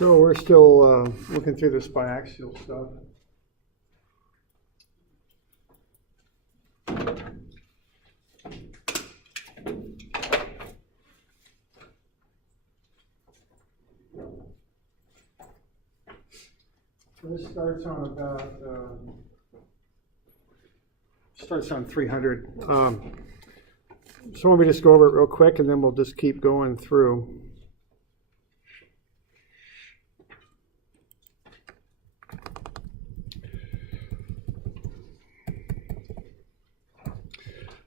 So we're still looking through this biaxial stuff. This starts on about, starts on 300. So let me just go over it real quick and then we'll just keep going through.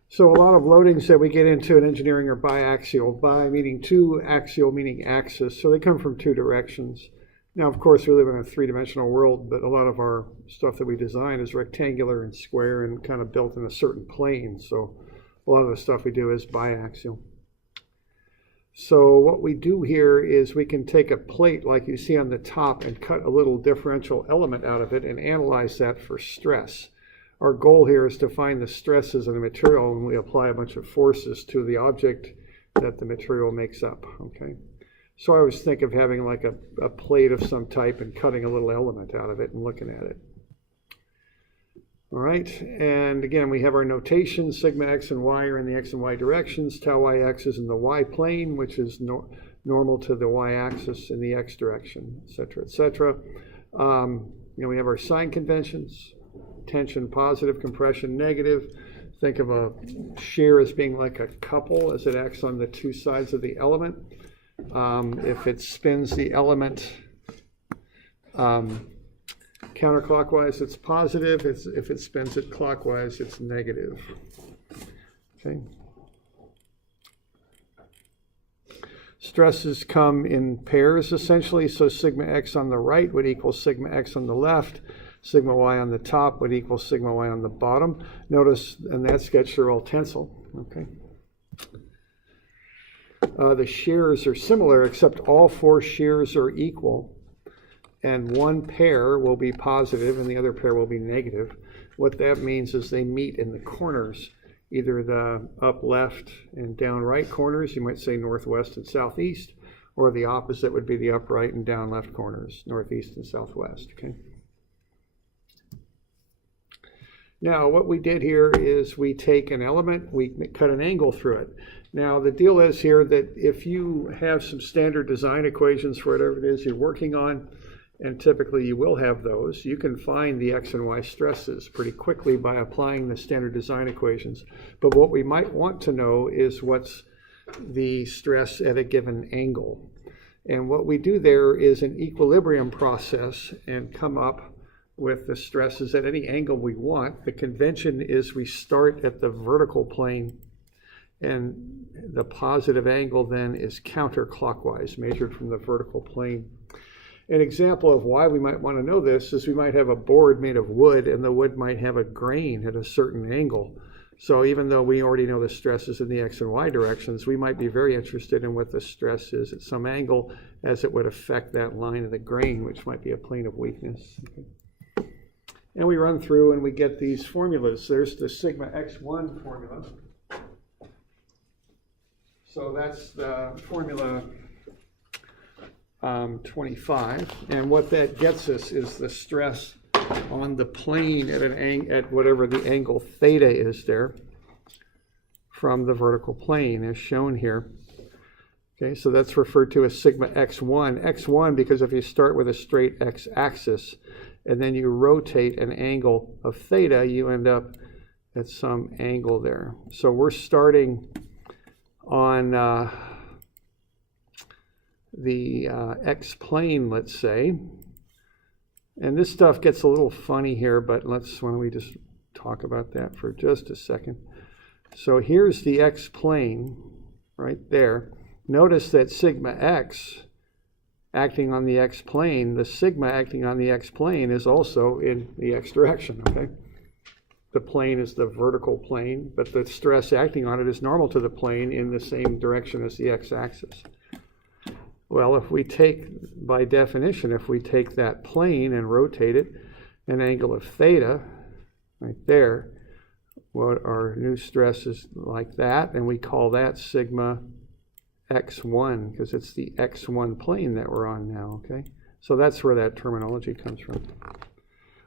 So a lot of loadings that we get into in engineering are biaxial. Bi meaning two, axial meaning axis. So they come from two directions. Now, of course, we live in a three-dimensional world, but a lot of our stuff that we design is rectangular and square and kind of built in a certain plane. So a lot of the stuff we do is biaxial. So what we do here is we can take a plate like you see on the top and cut a little differential element out of it and analyze that for stress. Our goal here is to find the stresses of the material, and we apply a bunch of forces to the object that the material makes up, okay? So I always think of having like a plate of some type and cutting a little element out of it and looking at it. All right, and again, we have our notation. Sigma x and y are in the x and y directions. Tau yx is in the y plane, which is normal to the y-axis in the x direction, et cetera, et cetera. We have our sign conventions. Tension positive, compression negative. Think of a shear as being like a couple as it acts on the two sides of the element. If it spins the element counterclockwise, it's positive. If it spins it clockwise, it's negative. Okay. Stresses come in pairs essentially. So sigma x on the right would equal sigma x on the left. Sigma y on the top would equal sigma y on the bottom. Notice in that sketch they're all tensile. Okay. The shears are similar, except all four shears are equal, and one pair will be positive and the other pair will be negative. What that means is they meet in the corners, either the up left and down right corners, you might say northwest and southeast, or the opposite would be the up right and down left corners, northeast and southwest. Okay. Now, what we did here is we take an element, we cut an angle through it. Now, the deal is here that if you have some standard design equations for whatever it is you're working on, and typically you will have those, you can find the x and y stresses pretty quickly by applying the standard design equations. But what we might want to know is what's the stress at a given angle. And what we do there is an equilibrium process and come up with the stresses at any angle we want. The convention is we start at the vertical plane, and the positive angle then is counterclockwise, measured from the vertical plane. An example of why we might want to know this is we might have a board made of wood, and the wood might have a grain at a certain angle. So even though we already know the stresses in the x and y directions, we might be very interested in what the stress is at some angle as it would affect that line of the grain, which might be a plane of weakness. Okay. And we run through and we get these formulas. There's the sigma x1 formula. So that's the formula 25. And what that gets us is the stress on the plane at whatever the angle theta is there from the vertical plane as shown here. Okay, so that's referred to as sigma x1. X1 because if you start with a straight x-axis, and then you rotate an angle of theta, you end up at some angle there. So we're starting on the x-plane, let's say. And this stuff gets a little funny here, but why don't we just talk about that for just a second. So here's the x-plane right there. Notice that sigma x acting on the x-plane, the sigma acting on the x-plane is also in the x direction, okay? The plane is the vertical plane, but the stress acting on it is normal to the plane in the same direction as the x-axis. Well, if we take, by definition, if we take that plane and rotate it an angle of theta, right there, what our new stress is like that, and we call that sigma x1 because it's the x1 plane that we're on now, okay? So that's where that terminology comes from.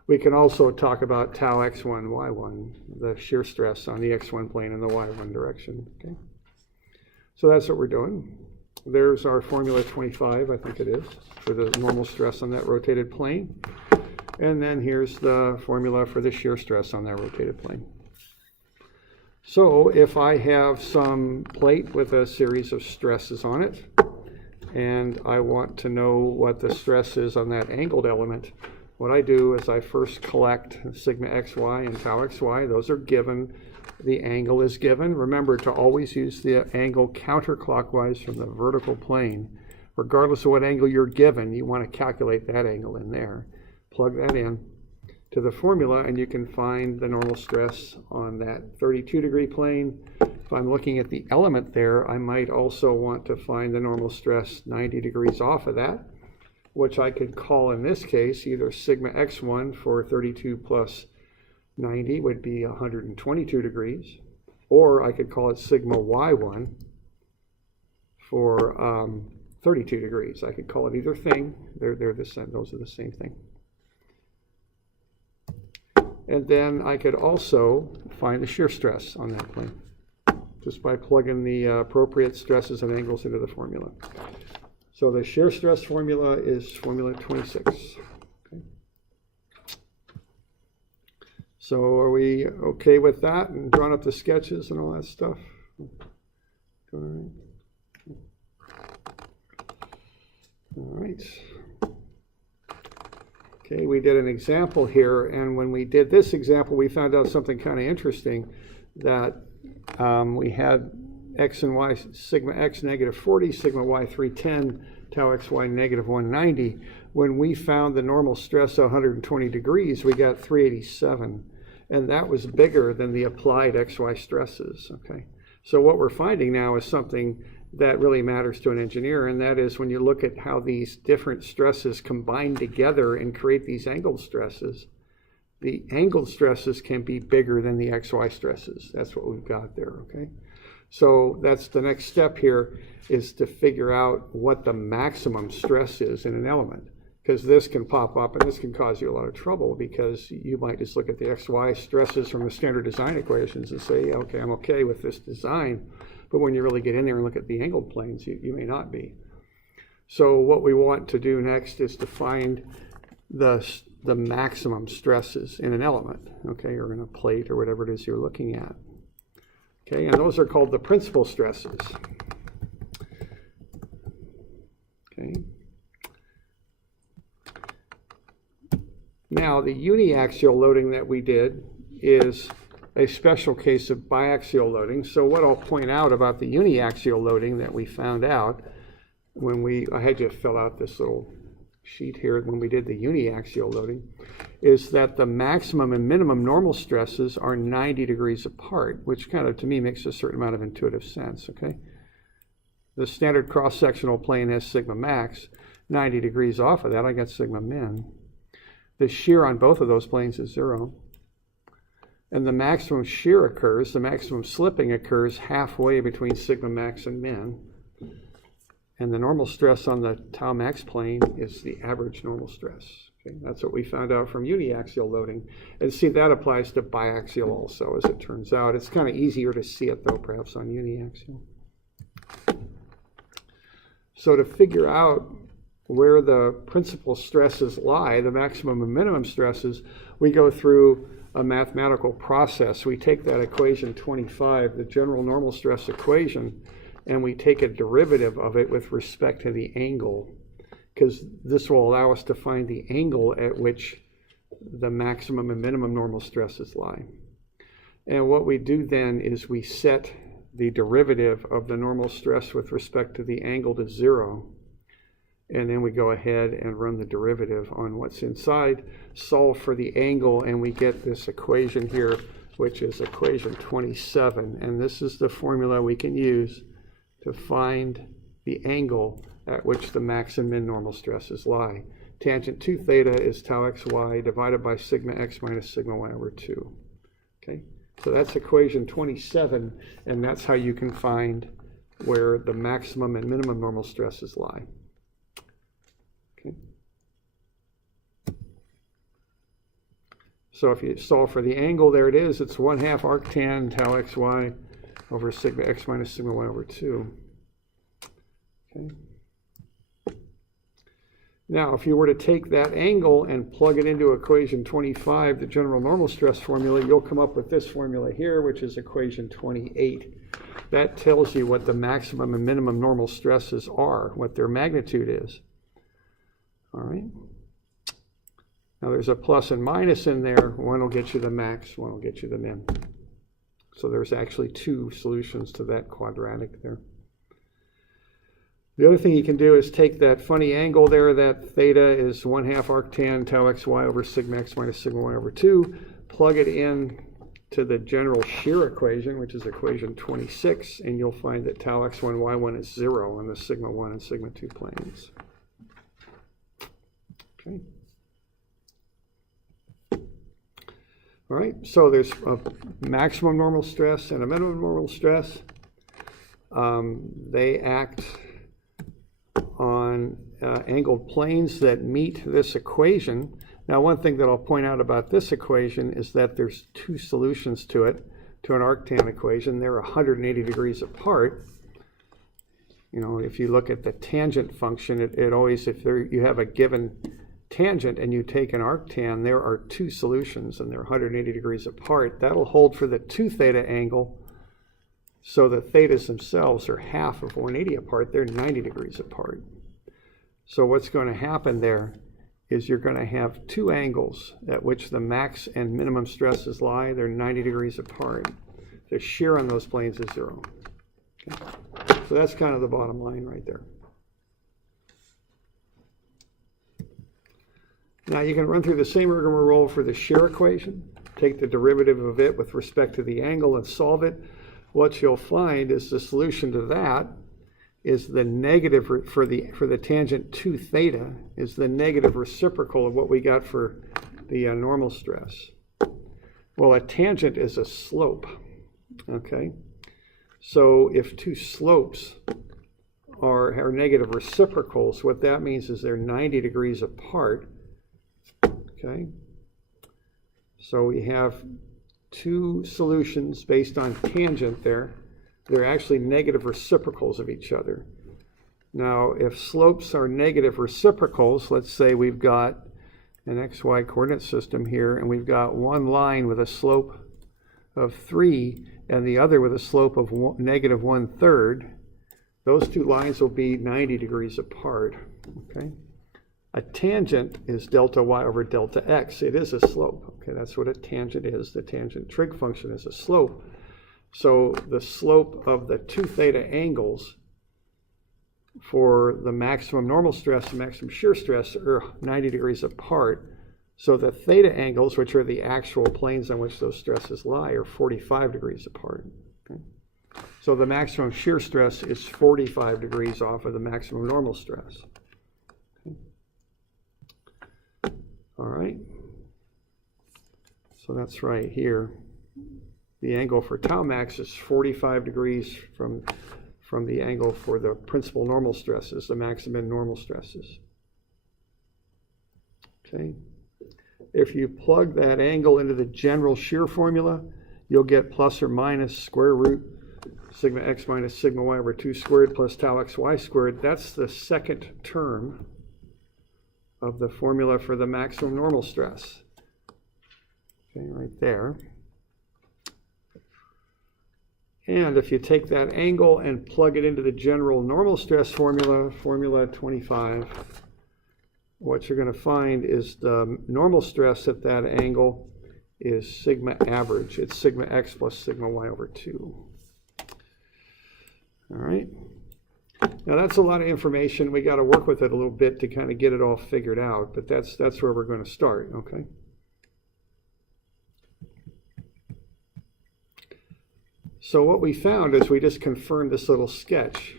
We can also talk about tau x1, y1, the shear stress on the x1 plane in the y1 direction. Okay. So that's what we're doing. There's our formula 25, I think it is, for the normal stress on that rotated plane. And then here's the formula for the shear stress on that rotated plane. So if I have some plate with a series of stresses on it, and I want to know what the stress is on that angled element, what I do is I first collect sigma xy and tau xy. Those are given. The angle is given. Remember to always use the angle counterclockwise from the vertical plane. Regardless of what angle you're given, you want to calculate that angle in there. Plug that in to the formula, and you can find the normal stress on that 32-degree plane. If I'm looking at the element there, I might also want to find the normal stress 90 degrees off of that, which I could call in this case either sigma x1 for 32 plus 90 would be 122 degrees, or I could call it sigma y1 for 32 degrees. I could call it either thing. They're the same. Those are the same thing. And then I could also find the shear stress on that plane just by plugging the appropriate stresses and angles into the formula. So the shear stress formula is formula 26. Okay. So are we okay with that and drawing up the sketches and all that stuff? All right. All right. Okay, we did an example here, and when we did this example, we found out something kind of interesting, that we had x and y, sigma x negative 40, sigma y 310, tau xy negative 190. When we found the normal stress 120 degrees, we got 387, and that was bigger than the applied xy stresses. Okay, so what we're finding now is something that really matters to an engineer, and that is when you look at how these different stresses combine together and create these angled stresses, the angled stresses can be bigger than the xy stresses. That's what we've got there, okay? So that's the next step here, is to figure out what the maximum stress is in an element, because this can pop up and this can cause you a lot of trouble, because you might just look at the xy stresses from the standard design equations and say, okay, I'm okay with this design. But when you really get in there and look at the angled planes, you may not be. So what we want to do next is to find the maximum stresses in an element, okay, or in a plate or whatever it is you're looking at. Okay, and those are called the principal stresses. Okay. Now, the uniaxial loading that we did is a special case of biaxial loading. So what I'll point out about the uniaxial loading that we found out when I had you fill out this little sheet here when we did the uniaxial loading, is that the maximum and minimum normal stresses are 90 degrees apart, which kind of, to me, makes a certain amount of intuitive sense, okay? The standard cross-sectional plane has sigma max. 90 degrees off of that, I got sigma min. The shear on both of those planes is 0. And the maximum shear occurs, the maximum slipping occurs halfway between sigma max and min. And the normal stress on the tau max plane is the average normal stress. Okay? That's what we found out from uniaxial loading. And see, that applies to biaxial also, as it turns out. It's kind of easier to see it, though, perhaps on uniaxial. So to figure out where the principal stresses lie, the maximum and minimum stresses, we go through a mathematical process. We take that equation 25, the general normal stress equation, and we take a derivative of it with respect to the angle, because this will allow us to find the angle at which the maximum and minimum normal stresses lie. And what we do then is we set the derivative of the normal stress with respect to the angle to 0. And then we go ahead and run the derivative on what's inside, solve for the angle, and we get this equation here, which is equation 27. And this is the formula we can use to find the angle at which the max and min normal stresses lie. Tangent 2 theta is tau xy divided by sigma x minus sigma y over 2. Okay, so that's equation 27, and that's how you can find where the maximum and minimum normal stresses lie. So if you solve for the angle, there it is. It's 1/2 arctan tau xy over sigma x minus sigma y over 2. Okay. Now, if you were to take that angle and plug it into equation 25, the general normal stress formula, you'll come up with this formula here, which is equation 28. That tells you what the maximum and minimum normal stresses are, what their magnitude is. All right. Now, there's a plus and minus in there. One will get you the max, one will get you the min. So there's actually two solutions to that quadratic there. The other thing you can do is take that funny angle there, that theta is 1/2 arctan tau xy over sigma x minus sigma y over 2, plug it in to the general shear equation, which is equation 26, and you'll find that tau x1 y1 is 0 on the sigma 1 and sigma 2 planes. Okay. All right, so there's a maximum normal stress and a minimum normal stress. They act on angled planes that meet this equation. Now, one thing that I'll point out about this equation is that there's two solutions to it, to an arctan equation. They're 180 degrees apart. You know, if you look at the tangent function, it always, if you have a given tangent and you take an arctan, there are two solutions and they're 180 degrees apart. That'll hold for the 2 theta angle. So the thetas themselves are half of 180 apart. They're 90 degrees apart. So what's going to happen there is you're going to have two angles at which the max and minimum stresses lie. They're 90 degrees apart. The shear on those planes is 0. Okay. So that's kind of the bottom line right there. Now you can run through the same rigmarole for the shear equation. Take the derivative of it with respect to the angle and solve it. What you'll find is the solution to that is the negative for the tangent 2 theta is the negative reciprocal of what we got for the normal stress. Well, a tangent is a slope, okay? So if two slopes are negative reciprocals, what that means is they're 90 degrees apart, okay? So we have two solutions based on tangent there. They're actually negative reciprocals of each other. Now, if slopes are negative reciprocals, let's say we've got an xy coordinate system here, and we've got one line with a slope of 3 and the other with a slope of negative 1/3. Those two lines will be 90 degrees apart, okay? A tangent is delta y over delta x. It is a slope. Okay, that's what a tangent is. The tangent trig function is a slope. So the slope of the 2 theta angles for the maximum normal stress and maximum shear stress are 90 degrees apart. So the theta angles, which are the actual planes on which those stresses lie, are 45 degrees apart. Okay? So the maximum shear stress is 45 degrees off of the maximum normal stress. All right, so that's right here. The angle for tau max is 45 degrees from the angle for the principal normal stresses, the maximum normal stresses. Okay, if you plug that angle into the general shear formula, you'll get plus or minus square root sigma x minus sigma y over 2 squared plus tau xy squared. That's the second term of the formula for the maximum normal stress. Okay, right there. And if you take that angle and plug it into the general normal stress formula, formula 25, what you're going to find is the normal stress at that angle is sigma average. It's sigma x plus sigma y over 2. All right. Now that's a lot of information. We got to work with it a little bit to kind of get it all figured out, but that's where we're going to start, okay? So what we found is we just confirmed this little sketch.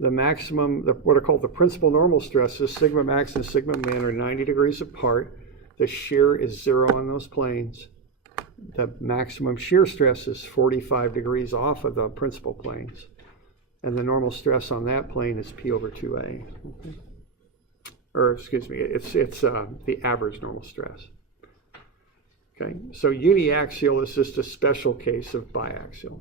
The maximum, what are called the principal normal stresses, sigma max and sigma min, are 90 degrees apart. The shear is 0 on those planes. The maximum shear stress is 45 degrees off of the principal planes. And the normal stress on that plane is P over 2A. Okay. Or excuse me, it's the average normal stress. Okay, so uniaxial is just a special case of biaxial.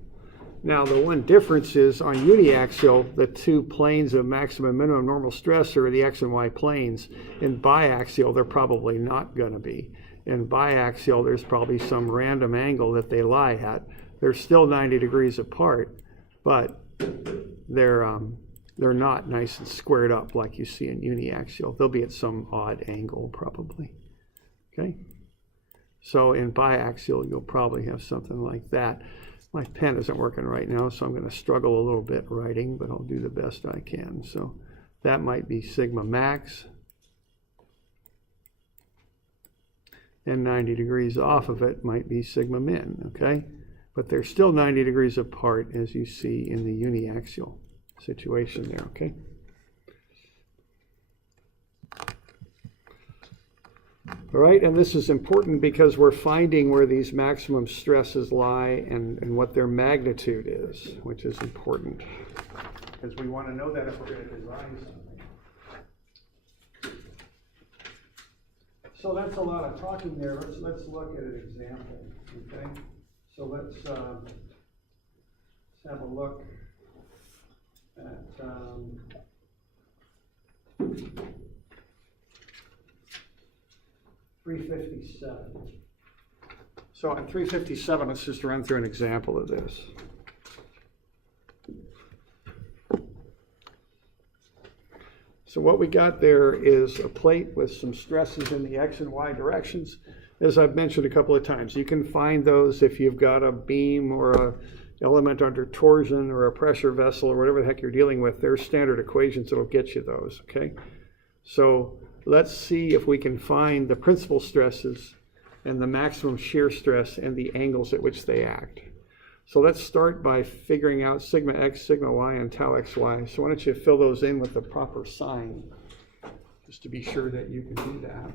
Now, the one difference is on uniaxial, the two planes of maximum and minimum normal stress are the x and y planes. In biaxial, they're probably not going to be. In biaxial, there's probably some random angle that they lie at. They're still 90 degrees apart, but they're not nice and squared up like you see in uniaxial. They'll be at some odd angle probably. Okay? So in biaxial, you'll probably have something like that. My pen isn't working right now, so I'm going to struggle a little bit writing, but I'll do the best I can. So that might be sigma max. And 90 degrees off of it might be sigma min, okay? But they're still 90 degrees apart, as you see in the uniaxial situation there, okay? All right, and this is important because we're finding where these maximum stresses lie and what their magnitude is, which is important. Because we want to know that if we're going to design something. So that's a lot of talking there. Let's look at an example, okay? So let's have a look at 357. So on 357, let's just run through an example of this. So what we got there is a plate with some stresses in the x and y directions. As I've mentioned a couple of times, you can find those if you've got a beam or a element under torsion or a pressure vessel or whatever the heck you're dealing with. There's standard equations that'll get you those, okay? So let's see if we can find the principal stresses and the maximum shear stress and the angles at which they act. So let's start by figuring out sigma x, sigma y, and tau xy. So why don't you fill those in with the proper sign, just to be sure that you can do that.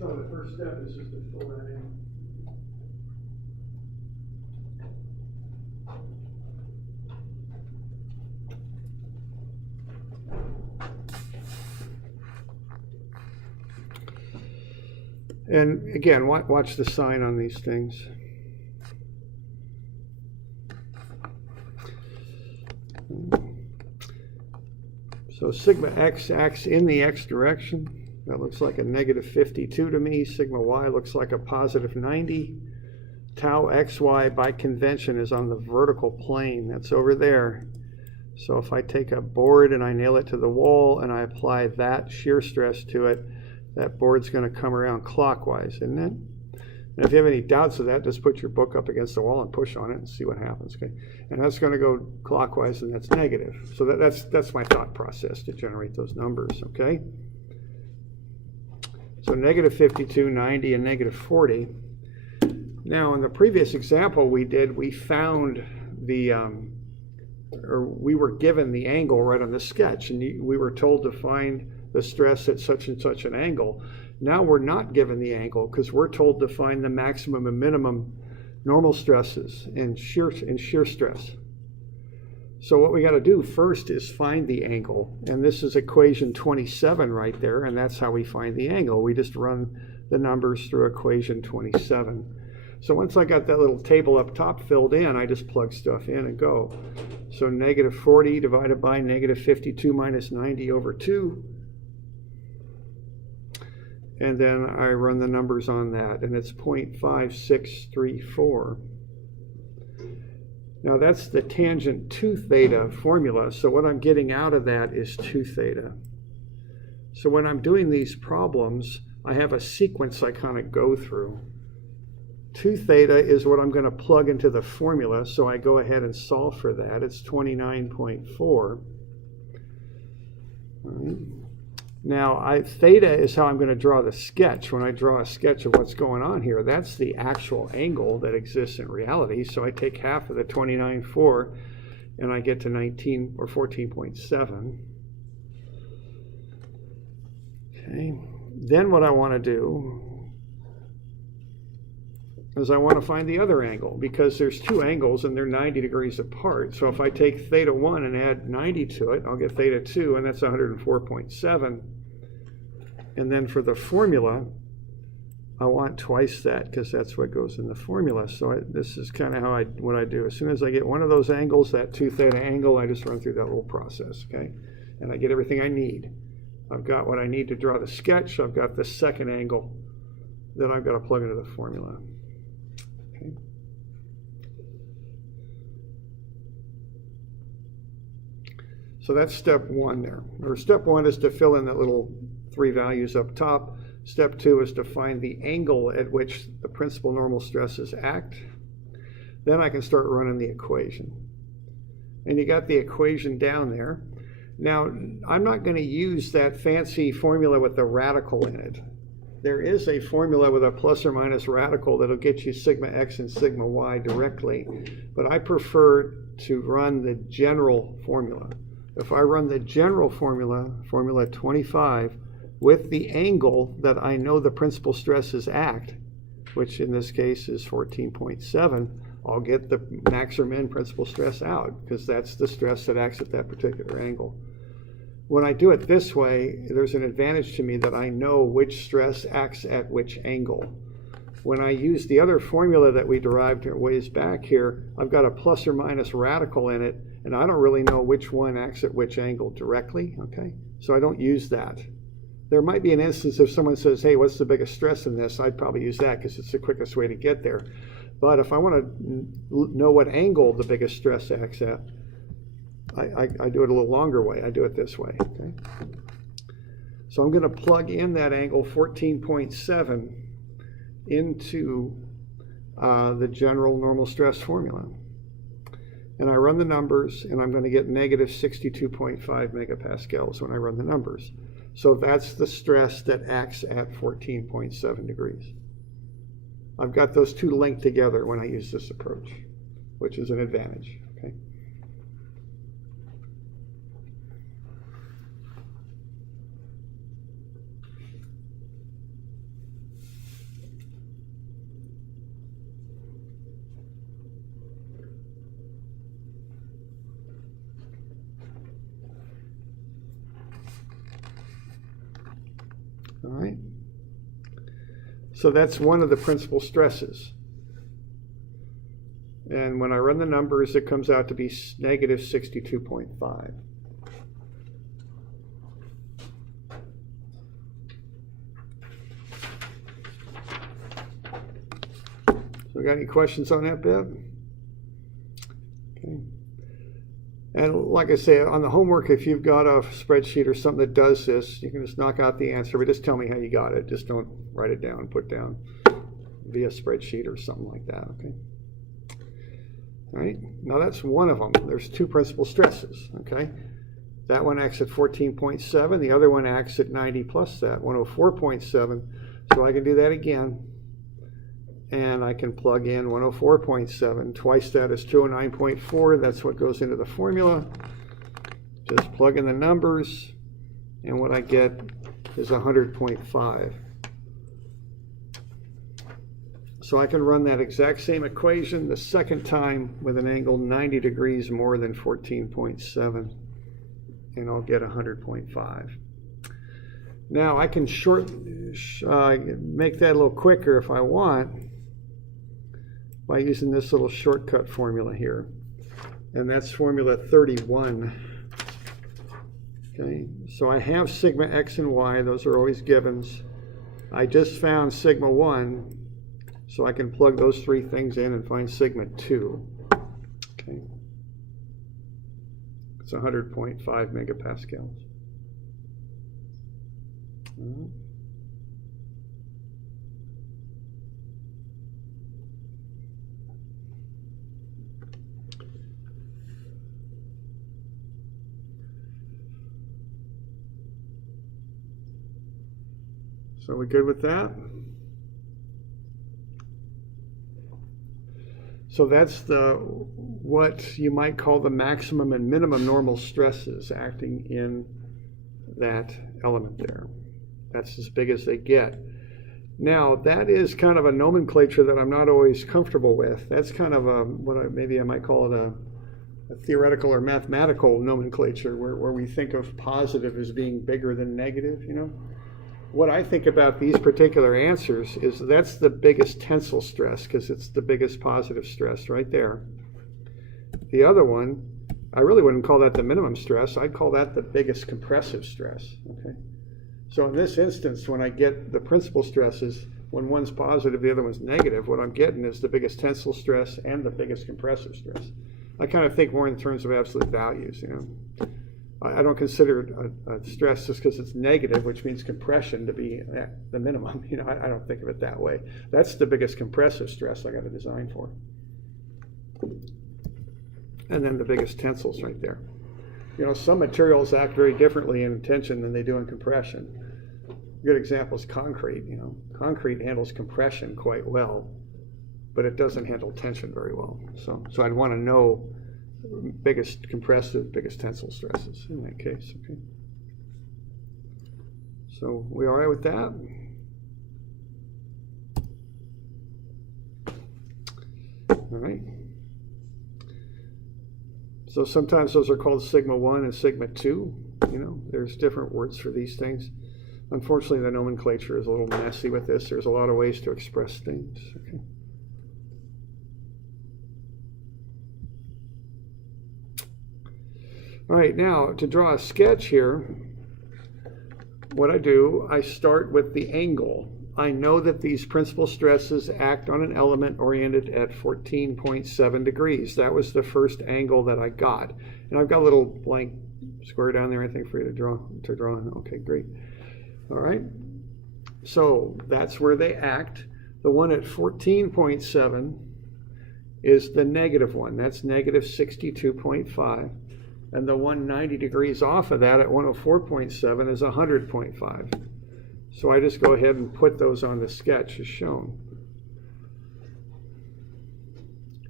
So the first step is just to fill that in. And again, watch the sign on these things. So sigma x acts in the x direction. That looks like a negative 52 to me. Sigma y looks like a positive 90. Tau xy by convention is on the vertical plane. That's over there. So if I take a board and I nail it to the wall and I apply that shear stress to it, that board's going to come around clockwise, isn't it? And if you have any doubts of that, just put your book up against the wall and push on it and see what happens. Okay, and that's going to go clockwise, and that's negative. So that's my thought process to generate those numbers. Okay. So negative 52, 90, and negative 40. Now, in the previous example we did, we found the, or we were given the angle right on the sketch, and we were told to find the stress at such and such an angle. Now we're not given the angle because we're told to find the maximum and minimum normal stresses in shear stress. So what we got to do first is find the angle, and this is equation 27 right there, and that's how we find the angle. We just run the numbers through equation 27. So once I got that little table up top filled in, I just plug stuff in and go. So negative 40 divided by negative 52 minus 90 over 2. And then I run the numbers on that, and it's 0.5634. Now that's the tangent 2 theta formula, so what I'm getting out of that is 2 theta. So when I'm doing these problems, I have a sequence I kind of go through. 2 theta is what I'm going to plug into the formula, so I go ahead and solve for that. It's 29.4. Right. Now, theta is how I'm going to draw the sketch. When I draw a sketch of what's going on here, that's the actual angle that exists in reality. So I take half of the 29.4 and I get to 19 or 14.7. Okay. Then what I want to do is I want to find the other angle, because there's two angles and they're 90 degrees apart. So if I take theta 1 and add 90 to it, I'll get theta 2, and that's 104.7. And then for the formula, I want twice that, because that's what goes in the formula. So this is kind of what I do. As soon as I get one of those angles, that 2 theta angle, I just run through that whole process, okay? And I get everything I need. I've got what I need to draw the sketch. I've got the second angle that I've got to plug into the formula. Okay. So that's step 1 there. Or step 1 is to fill in that little 3 values up top. Step 2 is to find the angle at which the principal normal stresses act. Then I can start running the equation. And you got the equation down there. Now, I'm not going to use that fancy formula with the radical in it. There is a formula with a plus or minus radical that'll get you sigma x and sigma y directly, but I prefer to run the general formula. If I run the general formula, formula 25, with the angle that I know the principal stresses act, which in this case is 14.7, I'll get the max or min principal stress out, because that's the stress that acts at that particular angle. When I do it this way, there's an advantage to me that I know which stress acts at which angle. When I use the other formula that we derived ways back here, I've got a plus or minus radical in it, and I don't really know which one acts at which angle directly, okay? So I don't use that. There might be an instance if someone says, hey, what's the biggest stress in this? I'd probably use that because it's the quickest way to get there. But if I want to know what angle the biggest stress acts at, I do it a little longer way. I do it this way, okay? So I'm going to plug in that angle 14.7 into the general normal stress formula. And I run the numbers, and I'm going to get negative 62.5 megapascals when I run the numbers. So that's the stress that acts at 14.7 degrees. I've got those two linked together when I use this approach, which is an advantage, okay? All right. So that's one of the principal stresses. And when I run the numbers, it comes out to be negative 62.5. So we got any questions on that bit? Okay. And like I say, on the homework, if you've got a spreadsheet or something that does this, you can just knock out the answer, but just tell me how you got it. Just don't write it down, put down via spreadsheet or something like that, okay? All right, now that's one of them. There's two principal stresses, okay? That one acts at 14.7, the other one acts at 90 plus that, 104.7. So I can do that again. And I can plug in 104.7. Twice that is 209.4. That's what goes into the formula. Just plug in the numbers, and what I get is 100.5. So I can run that exact same equation the second time with an angle 90 degrees more than 14.7, and I'll get 100.5. Now I can make that a little quicker if I want, by using this little shortcut formula here, and that's formula 31. Okay, so I have sigma x and y, those are always givens. I just found sigma 1, so I can plug those three things in and find sigma 2. Okay, it's 100.5 megapascals. All right. So we good with that? So that's what you might call the maximum and minimum normal stresses acting in that element there. That's as big as they get. Now, that is kind of a nomenclature that I'm not always comfortable with. That's kind of maybe I might call it a theoretical or mathematical nomenclature where we think of positive as being bigger than negative, you know. What I think about these particular answers is that's the biggest tensile stress because it's the biggest positive stress right there. The other one, I really wouldn't call that the minimum stress. I'd call that the biggest compressive stress. Okay. So in this instance, when I get the principal stresses, when one's positive, the other one's negative, what I'm getting is the biggest tensile stress and the biggest compressive stress. I kind of think more in terms of absolute values, you know. I don't consider a stress just because it's negative, which means compression to be at the minimum. You know, I don't think of it that way. That's the biggest compressive stress I got to design for. And then the biggest tensile's right there. You know, some materials act very differently in tension than they do in compression. A good example is concrete. You know, concrete handles compression quite well, but it doesn't handle tension very well. So I'd want to know biggest compressive, biggest tensile stresses in that case. Okay. So we all right with that? All right. So sometimes those are called sigma 1 and sigma 2. You know, there's different words for these things. Unfortunately, the nomenclature is a little messy with this. There's a lot of ways to express things. Okay. All right, now to draw a sketch here, what I do, I start with the angle. I know that these principal stresses act on an element oriented at 14.7 degrees. That was the first angle that I got. And I've got a little blank square down there, I think, for you to draw on. Okay, great. All right, so that's where they act. The one at 14.7 is the negative one. That's negative 62.5. And the 190 degrees off of that at 104.7 is 100.5. So I just go ahead and put those on the sketch as shown.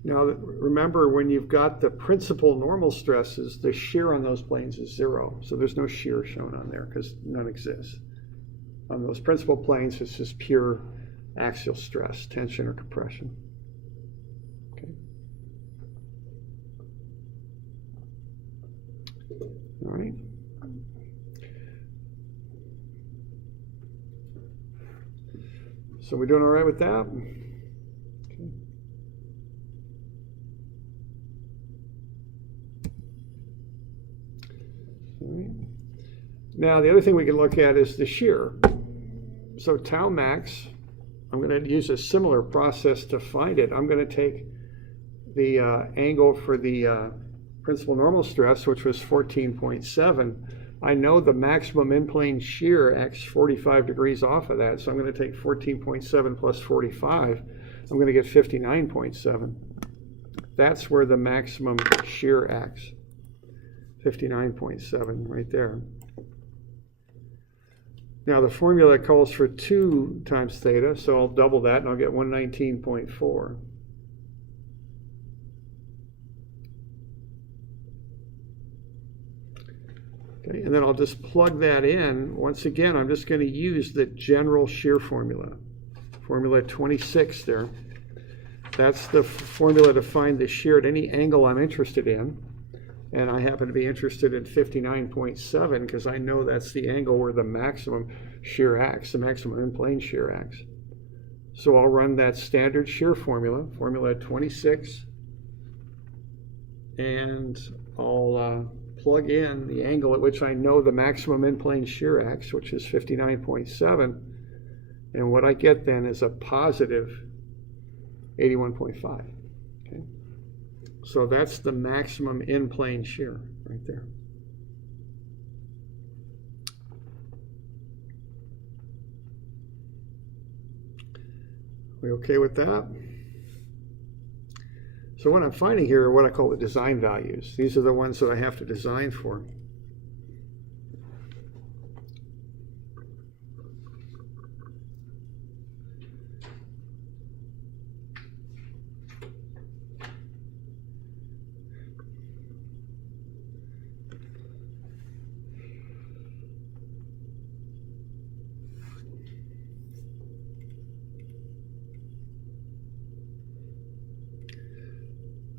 Now remember, when you've got the principal normal stresses, the shear on those planes is 0. So there's no shear shown on there because none exists. On those principal planes, it's just pure axial stress, tension or compression. All right. So we're doing all right with that? Okay. All right. Now the other thing we can look at is the shear. So tau max, I'm going to use a similar process to find it. I'm going to take the angle for the principal normal stress, which was 14.7, I know the maximum in-plane shear acts 45 degrees off of that, so I'm going to take 14.7 plus 45. I'm going to get 59.7. That's where the maximum shear acts. 59.7 right there. Now the formula calls for 2 times theta, so I'll double that and I'll get 119.4. Okay, and then I'll just plug that in. Once again, I'm just going to use the general shear formula. Formula 26 there. That's the formula to find the shear at any angle I'm interested in. And I happen to be interested in 59.7 because I know that's the angle where the maximum shear acts, the maximum in-plane shear acts. So I'll run that standard shear formula, formula 26, and I'll plug in the angle at which I know the maximum in-plane shear acts, which is 59.7, and what I get then is a positive 81.5. Okay, so that's the maximum in-plane shear right there. We okay with that? So what I'm finding here are what I call the design values. These are the ones that I have to design for.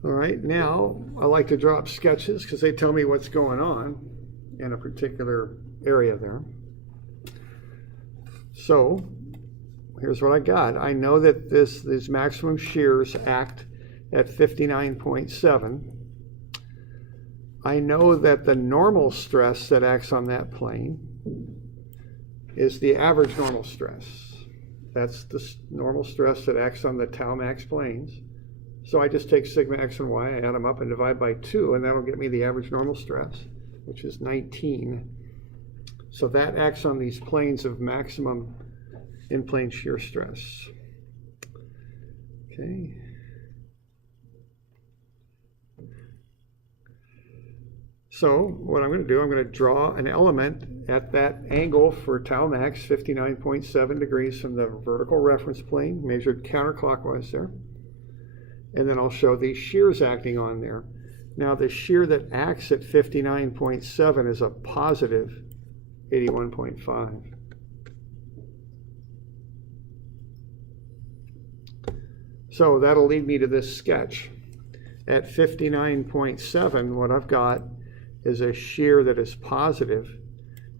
All right, now I like to draw up sketches because they tell me what's going on in a particular area there. So here's what I got. I know that these maximum shears act at 59.7. I know that the normal stress that acts on that plane is the average normal stress. That's the normal stress that acts on the tau max planes. So I just take sigma x and y, I add them up and divide by 2, and that'll get me the average normal stress, which is 19. So that acts on these planes of maximum in-plane shear stress. Okay. So what I'm going to do, I'm going to draw an element at that angle for tau max, 59.7 degrees from the vertical reference plane, measured counterclockwise there. And then I'll show these shears acting on there. Now the shear that acts at 59.7 is a positive 81.5. So that'll lead me to this sketch. At 59.7, what I've got is a shear that is positive.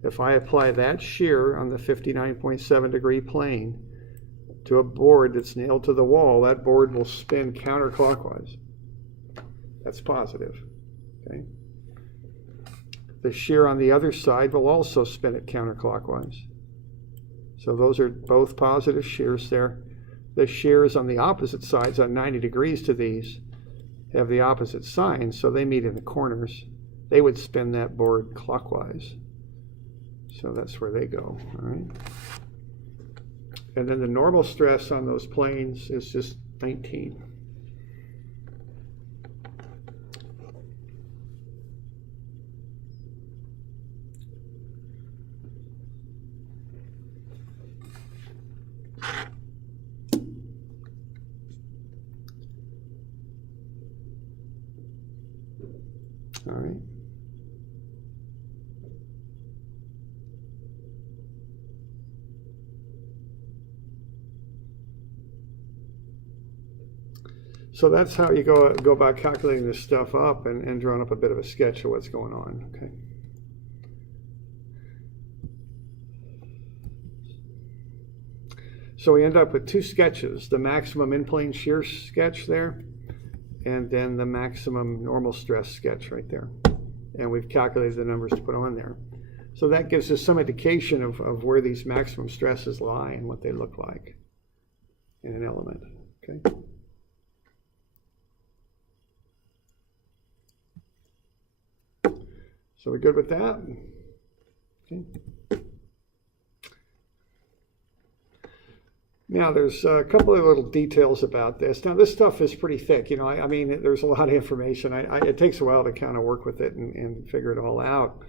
If I apply that shear on the 59.7 degree plane to a board that's nailed to the wall, that board will spin counterclockwise. That's positive. Okay. The shear on the other side will also spin it counterclockwise. So those are both positive shears there. The shears on the opposite sides, on 90 degrees to these, have the opposite sign, so they meet in the corners. They would spin that board clockwise. So that's where they go. All right. And then the normal stress on those planes is just 19. All right. So that's how you go about calculating this stuff up and drawing up a bit of a sketch of what's going on. Okay. So we end up with two sketches, the maximum in-plane shear sketch there, and then the maximum normal stress sketch right there. And we've calculated the numbers to put on there. So that gives us some indication of where these maximum stresses lie and what they look like in an element. Okay. So we're good with that? Okay. Now there's a couple of little details about this. Now this stuff is pretty thick, you know, I mean, there's a lot of information. It takes a while to kind of work with it and figure it all out.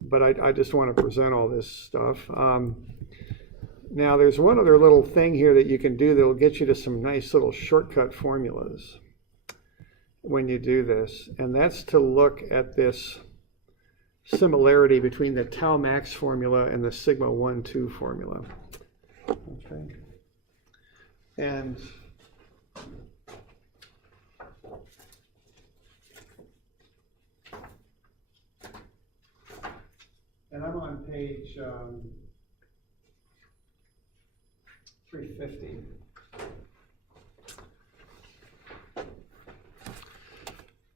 But I just want to present all this stuff. Now there's one other little thing here that you can do that will get you to some nice little shortcut formulas when you do this. And that's to look at this similarity between the tau max formula and the sigma 1,2 formula. Okay. And I'm on page 350.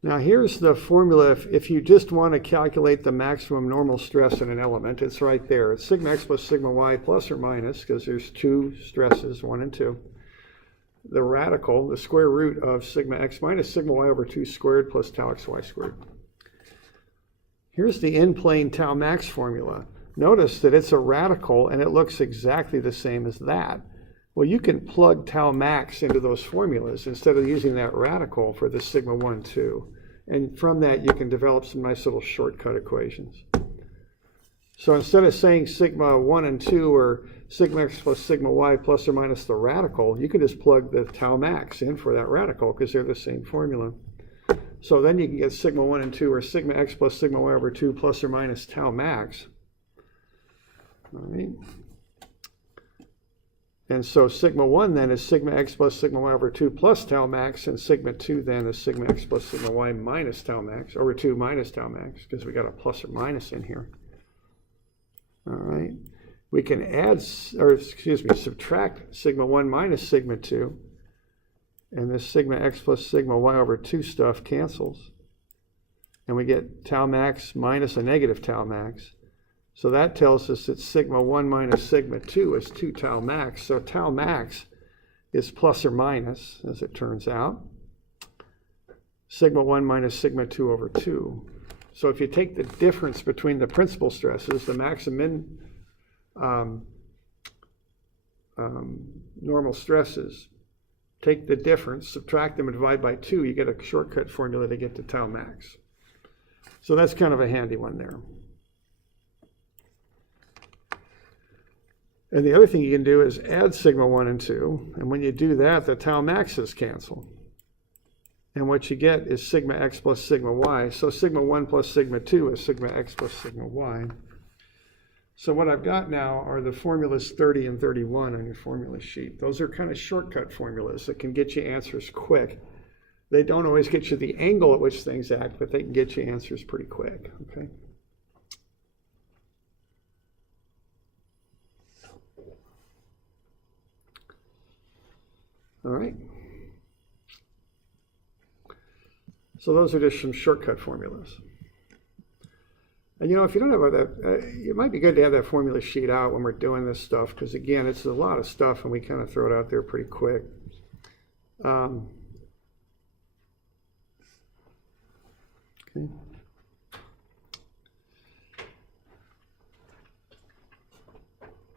Now here's the formula if you just want to calculate the maximum normal stress in an element. It's right there. It's sigma x plus sigma y plus or minus, because there's two stresses, 1 and 2. The radical, the square root of sigma x minus sigma y over 2 squared plus tau xy squared. Here's the in-plane tau max formula. Notice that it's a radical and it looks exactly the same as that. Well, you can plug tau max into those formulas instead of using that radical for the sigma 1, 2. And from that, you can develop some nice little shortcut equations. So instead of saying sigma 1 and 2 or sigma x plus sigma y plus or minus the radical, you can just plug the tau max in for that radical because they're the same formula. So then you can get sigma 1 and 2 or sigma x plus sigma y over 2 plus or minus tau max. All right. And so sigma 1 then is sigma x plus sigma y over 2 plus tau max, and sigma 2 then is sigma x plus sigma y minus tau max, over 2 minus tau max, because we got a plus or minus in here. All right. We can add, or excuse me, subtract sigma 1 minus sigma 2, and this sigma x plus sigma y over 2 stuff cancels. And we get tau max minus a negative tau max. So that tells us that sigma 1 minus sigma 2 is 2 tau max. So tau max is plus or minus, as it turns out, sigma 1 minus sigma 2 over 2. So if you take the difference between the principal stresses, the max and min normal stresses, take the difference, subtract them, and divide by 2, you get a shortcut formula to get to tau max. So that's kind of a handy one there. And the other thing you can do is add sigma 1 and 2, and when you do that, the tau maxes cancel. And what you get is sigma x plus sigma y. So sigma 1 plus sigma 2 is sigma x plus sigma y. So what I've got now are the formulas 30 and 31 on your formula sheet. Those are kind of shortcut formulas that can get you answers quick. They don't always get you the angle at which things act, but they can get you answers pretty quick, okay? All right. So those are just some shortcut formulas. And if you don't have that, it might be good to have that formula sheet out when we're doing this stuff, because again, it's a lot of stuff and we kind of throw it out there pretty quick. Okay.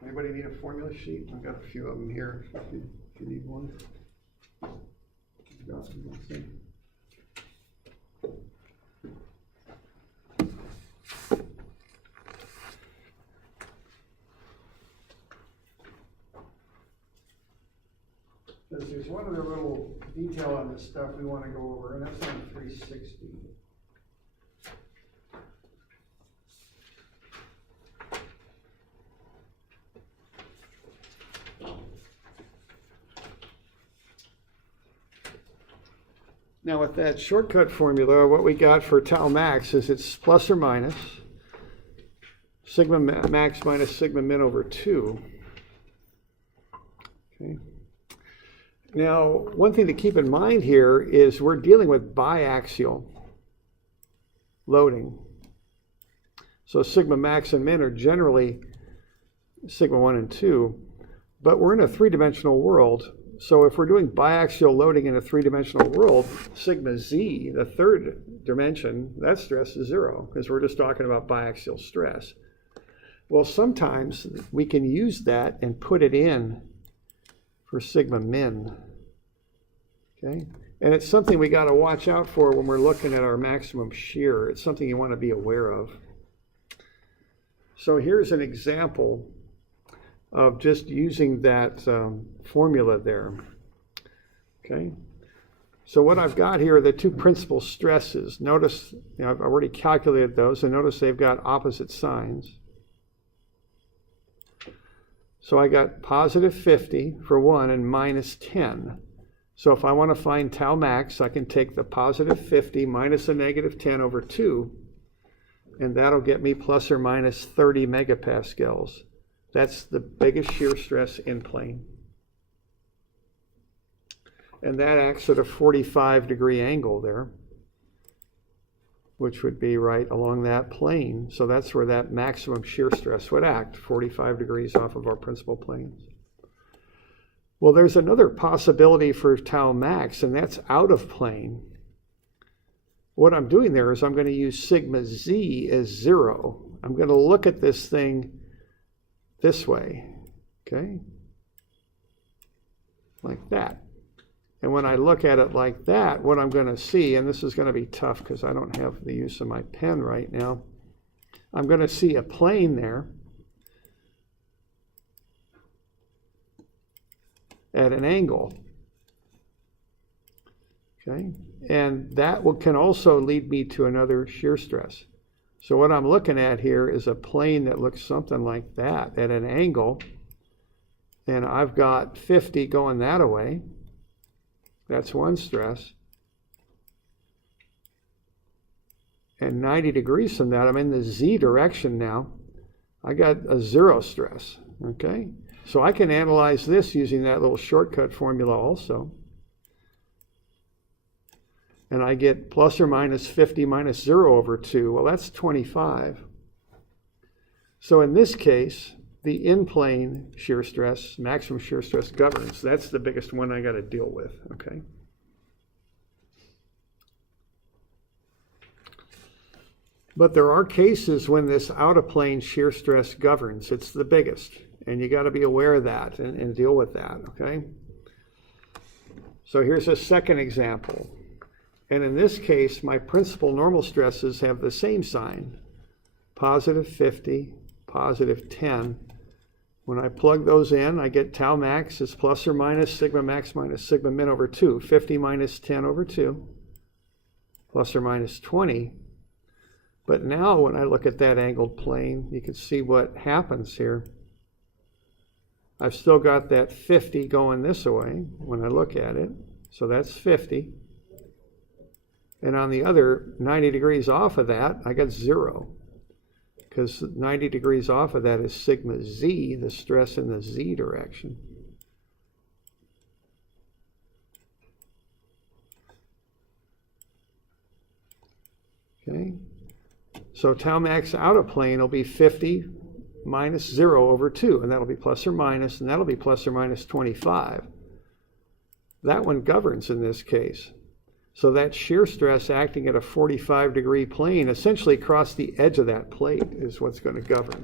Anybody need a formula sheet? I've got a few of them here if you need one. There's one other little detail on this stuff we want to go over, and that's on 360. Now with that shortcut formula, what we got for tau max is it's plus or minus sigma max minus sigma min over 2. Okay. Now, one thing to keep in mind here is we're dealing with biaxial loading. So sigma max and min are generally sigma 1 and 2, but we're in a three-dimensional world. So if we're doing biaxial loading in a three-dimensional world, sigma z, the third dimension, that stress is 0, because we're just talking about biaxial stress. Well, sometimes we can use that and put it in for sigma min, okay? And it's something we got to watch out for when we're looking at our maximum shear. It's something you want to be aware of. So here's an example of just using that formula there, okay? So what I've got here are the two principal stresses. Notice, I've already calculated those, and notice they've got opposite signs. So I got positive 50 for 1 and minus 10. So if I want to find tau max, I can take the positive 50 minus a negative 10 over 2, and that'll get me plus or minus 30 megapascals. That's the biggest shear stress in plane. And that acts at a 45-degree angle there, which would be right along that plane. So that's where that maximum shear stress would act, 45 degrees off of our principal planes. Well, there's another possibility for tau max, and that's out of plane. What I'm doing there is I'm going to use sigma z as 0. I'm going to look at this thing this way, okay? Like that. And when I look at it like that, what I'm going to see, and this is going to be tough because I don't have the use of my pen right now, I'm going to see a plane there at an angle, okay? And that can also lead me to another shear stress. So what I'm looking at here is a plane that looks something like that at an angle, and I've got 50 going that way. That's one stress. And 90 degrees from that, I'm in the Z direction now. I got a 0 stress, okay? So I can analyze this using that little shortcut formula also. And I get plus or minus 50 minus 0 over 2. Well, that's 25. So in this case, the in-plane shear stress, maximum shear stress governs. That's the biggest one I got to deal with, okay? But there are cases when this out-of-plane shear stress governs. It's the biggest, and you got to be aware of that and deal with that, okay? So here's a second example. And in this case, my principal normal stresses have the same sign, positive 50, positive 10. When I plug those in, I get tau max is plus or minus sigma max minus sigma min over 2. 50 minus 10 over 2, plus or minus 20. But now when I look at that angled plane, you can see what happens here. I've still got that 50 going this way when I look at it. So that's 50. And on the other 90 degrees off of that, I got 0. Because 90 degrees off of that is sigma z, the stress in the z direction. Okay. So tau max out of plane will be 50 minus 0 over 2, and that'll be plus or minus, and that'll be plus or minus 25. That one governs in this case. So that shear stress acting at a 45-degree plane essentially across the edge of that plate is what's going to govern.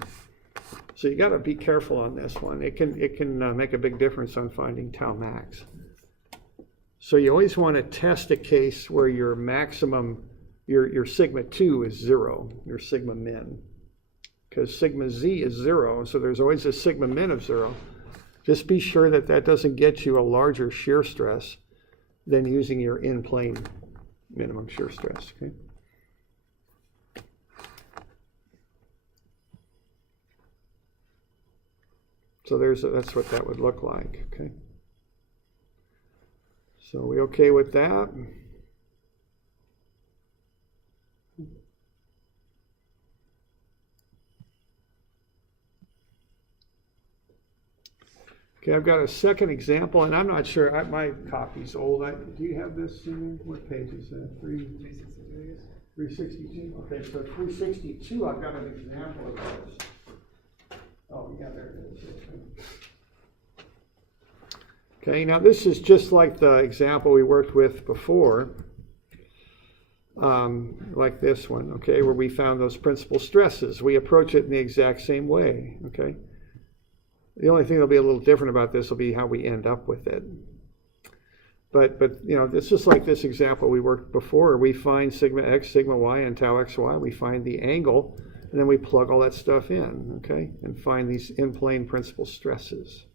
So you got to be careful on this one. It can make a big difference on finding tau max. So you always want to test a case where your maximum, your sigma 2 is 0, your sigma min. Because sigma z is 0, so there's always a sigma min of 0. Just be sure that that doesn't get you a larger shear stress than using your in-plane minimum shear stress, okay? So that's what that would look like, okay? So we okay with that? Okay, I've got a second example, and I'm not sure, my copy's old. Do you have this, Susan? What page is that? 362? 362? Okay, so 362, I've got an example of this. Oh, yeah, there it is. Okay, now this is just like the example we worked with before, like this one, okay, where we found those principal stresses. We approach it in the exact same way, okay? The only thing that'll be a little different about this will be how we end up with it. But you know, it's just like this example we worked before. We find sigma x, sigma y, and tau xy. We find the angle, and then we plug all that stuff in, okay, and find these in-plane principal stresses.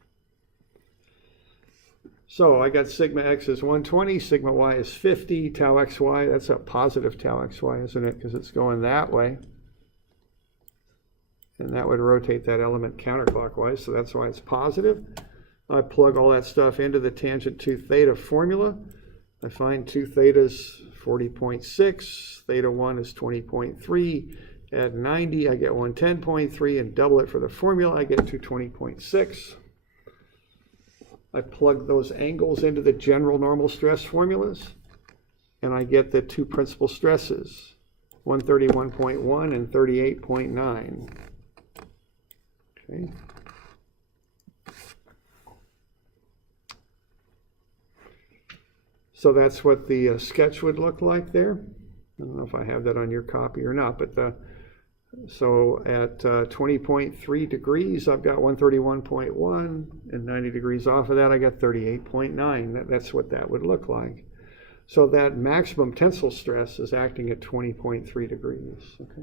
So I got sigma x is 120, sigma y is 50, tau xy, that's a positive tau xy, isn't it? Because it's going that way. And that would rotate that element counterclockwise, so that's why it's positive. I plug all that stuff into the tangent 2 theta formula. I find 2 theta's 40.6, theta 1 is 20.3. Add 90, I get 110.3, and double it for the formula, I get 220.6. I plug those angles into the general normal stress formulas, and I get the two principal stresses, 131.1 and 38.9. Okay. So that's what the sketch would look like there. I don't know if I have that on your copy or not, but so at 20.3 degrees, I've got 131.1, and 90 degrees off of that, I got 38.9. That's what that would look like. So that maximum tensile stress is acting at 20.3 degrees. Okay.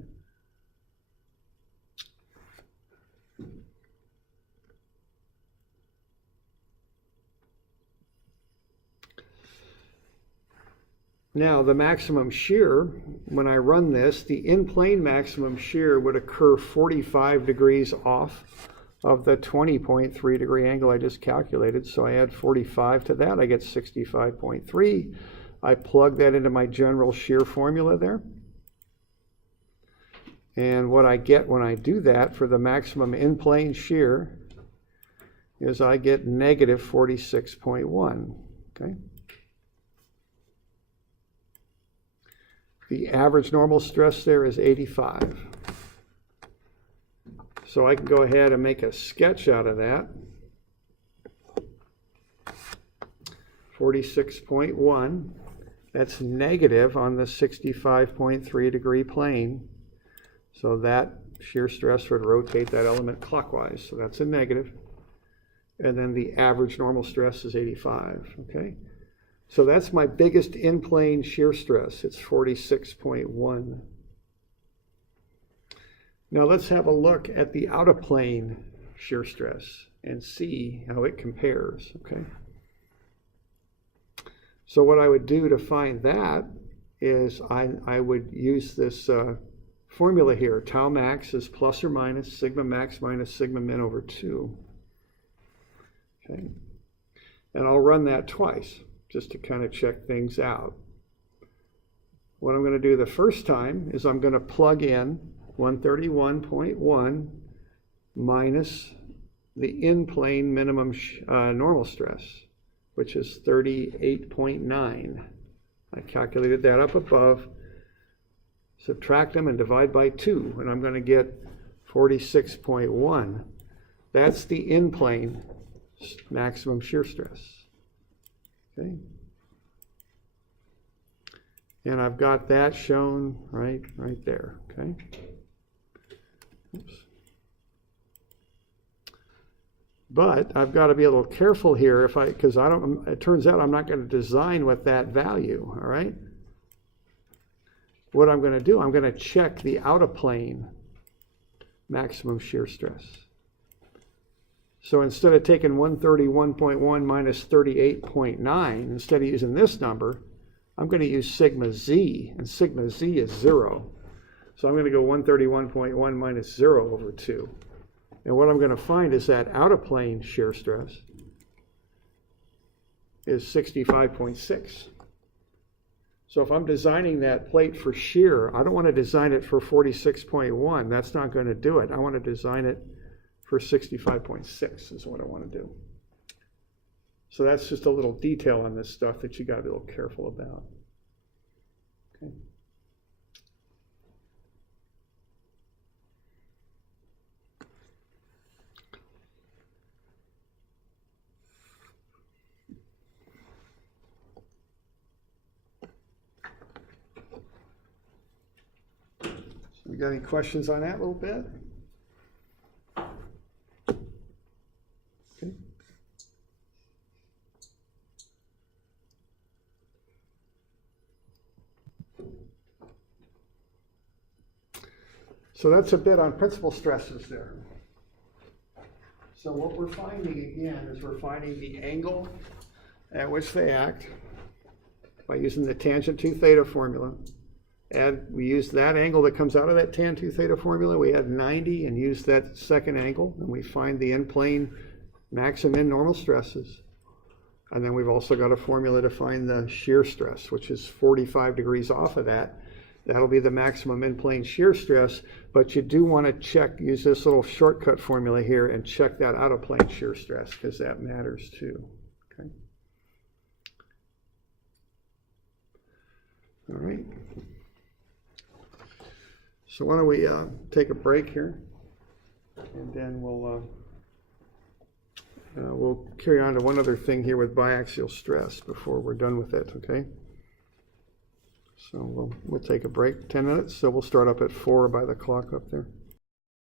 Now, the maximum shear, when I run this, the in-plane maximum shear would occur 45 degrees off of the 20.3 degree angle I just calculated. So I add 45 to that, I get 65.3. I plug that into my general shear formula there. And what I get when I do that for the maximum in-plane shear is I get negative 46.1, okay? The average normal stress there is 85. So I can go ahead and make a sketch out of that. 46.1, that's negative on the 65.3 degree plane. So that shear stress would rotate that element clockwise. So that's a negative. And then the average normal stress is 85, okay? So that's my biggest in-plane shear stress. It's 46.1. Now let's have a look at the out-of-plane shear stress and see how it compares, okay? So what I would do to find that is I would use this formula here. Tau max is plus or minus sigma max minus sigma min over 2. Okay. And I'll run that twice just to kind of check things out. What I'm going to do the first time is I'm going to plug in 131.1 minus the in-plane minimum normal stress, which is 38.9. I calculated that up above. Subtract them and divide by 2, and I'm going to get 46.1. That's the in-plane maximum shear stress. Okay. And I've got that shown right there. Okay. Oops. But I've got to be a little careful here because it turns out I'm not going to design with that value, all right? What I'm going to do, I'm going to check the out-of-plane maximum shear stress. So instead of taking 131.1 minus 38.9, instead of using this number, I'm going to use sigma z, and sigma z is 0. So I'm going to go 131.1 minus 0 over 2. And what I'm going to find is that out-of-plane shear stress is 65.6. So if I'm designing that plate for shear, I don't want to design it for 46.1. That's not going to do it. I want to design it for 65.6 is what I want to do. So that's just a little detail on this stuff that you got to be a little careful about. Okay. We got any questions on that a little bit? Okay. So that's a bit on principal stresses there. So what we're finding again is we're finding the angle at which they act by using the tangent 2 theta formula. We use that angle that comes out of that tan 2 theta formula. We add 90 and use that second angle, and we find the in-plane max and min normal stresses. And then we've also got a formula to find the shear stress, which is 45 degrees off of that. That'll be the maximum in-plane shear stress, but you do want to use this little shortcut formula here and check that out-of-plane shear stress because that matters too. Okay. All right. So why don't we take a break here, and then we'll carry on to one other thing here with biaxial stress before we're done with it, okay? So we'll take a break, 10 minutes, so we'll start up at 4 by the clock up there.